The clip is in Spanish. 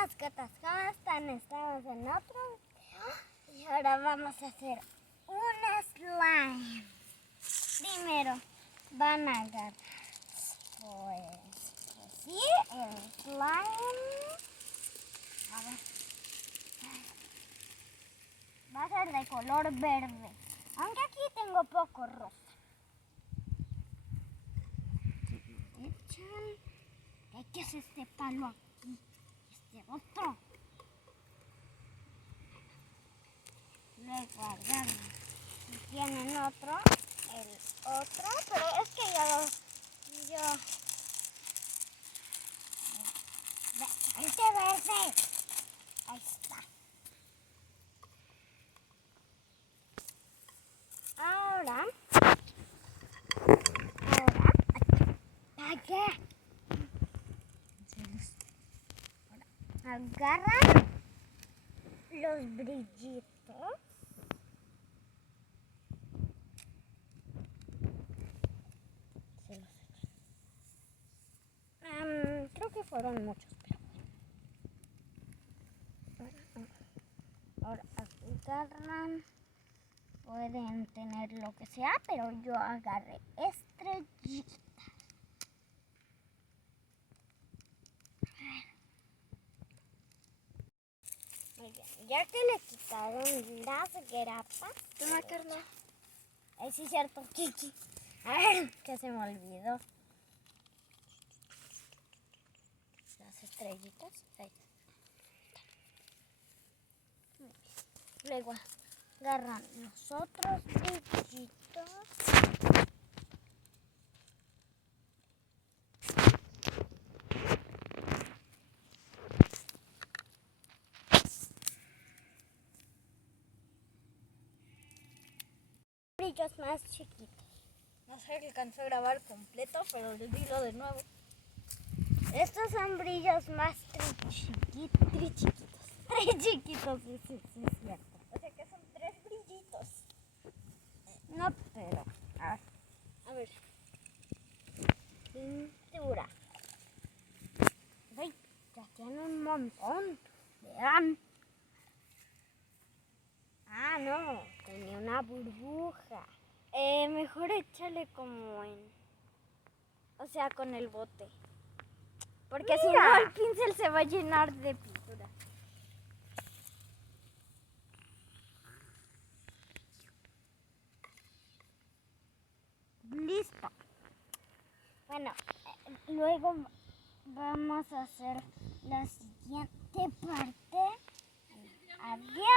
buenas gatas, ¿cómo están? Estamos en otro video y ahora vamos a hacer un slime. Primero van a agarrar pues así el slime. A ver, va a ser de color verde, aunque aquí tengo poco rosa. ¿Qué es este palo aquí? Este otro. Luego agarran. Si tienen otro, el otro, pero es que este verde. Ahí está. Ahora, aquí. Agarran los brillitos. Se los echan. Creo que fueron muchos, pero bueno. Ahora agarran. Pueden tener lo que sea, pero yo agarré estrellitas. Muy bien, ya que le quitaron las grapas. Toma, Carla. Ay, sí, cierto, Kiki. Ay, que se me olvidó. Las estrellitas. Ahí. Luego agarran los otros brillitos. Brillos más chiquitos. No sé que alcanzó a grabar completo, pero dilo de nuevo. Estos son brillos más chiquitos. Tres chiquitos, sí, es cierto. O sea que son 3 brillitos. No, pero A ver. Pintura. Ay, ya tiene un montón. Vean. Ah, no, tenía una burbuja. Mejor échale como en... O sea, con el bote. Porque si no, el pincel se va a llenar de pintura. Listo. Bueno, luego vamos a hacer la siguiente parte. Adiós.